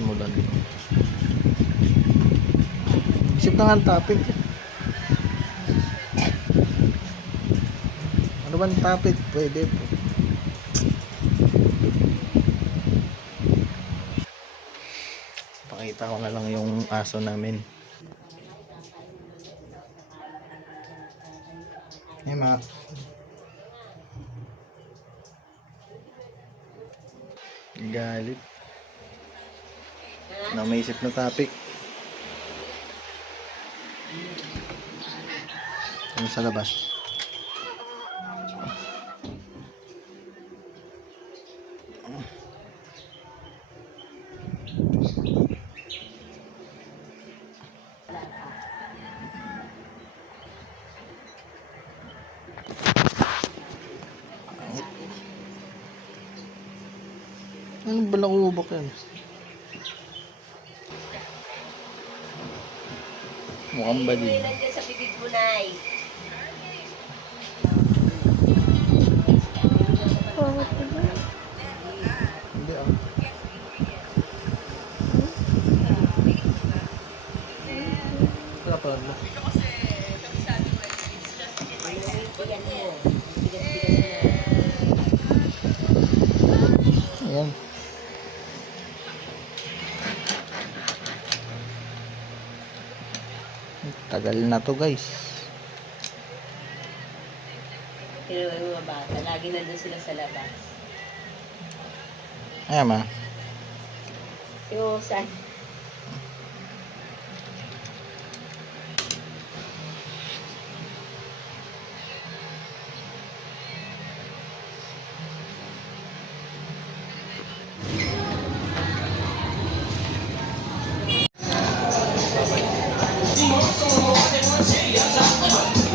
ulan. Isip na nga ang topic. Ano ba ang topic? Pwede po. Pakita ko na lang yung aso namin. Hey, ma. Galit. Na may isip na topic. Ano sa labas? Ano ba nakubak yan? Mukhang bali. Nandiyan sa bibig mo, Nay. Hindi ah. Wala pa lang. Yan mo. Tagal na to guys. Pero yung mga bata, lagi nandun sila sa labas. Ayan ma. Yung saan?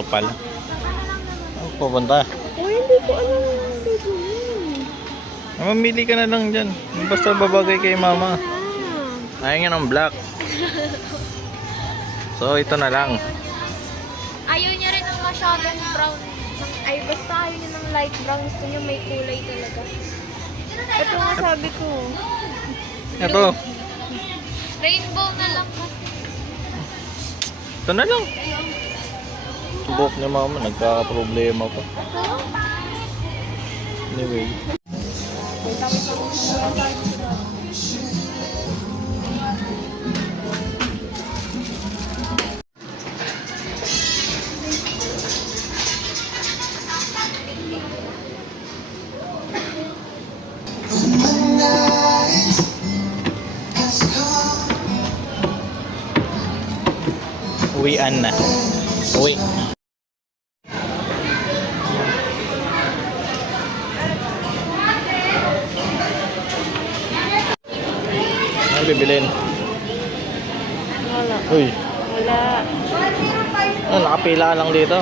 Ito pala. Ang pupunta. Uy, hindi ko alam yung baby yun. Mamili ka na lang dyan. Basta babagay kay mama. Ah. Ayaw niya ng black. So, ito na lang. Ayaw niya rin ng masyadong brown. Ay, basta ayaw niya ng light brown. Gusto niya may kulay talaga. Ito nga sabi ko. Ito. Rainbow na lang kasi. Ito na lang. Subok ni mama. Nagkaka-problema pa. Anyway. Uwian na. Uwi. Ano bibilin? Wala. Uy, Wala. ano, nakapila lang dito.